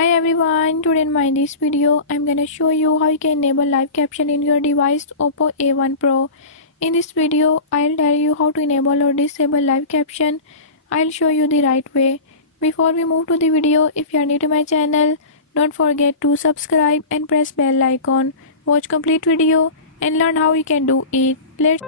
Hi everyone, today in this video I'm gonna show you how you can enable live caption in your device Oppo A1 Pro. In this video I'll tell you how to enable or disable live caption. I'll show you the right way. Before we move to the video, if you are new to my channel, don't forget to subscribe and press bell icon. Watch complete video and learn how you can do it. Let's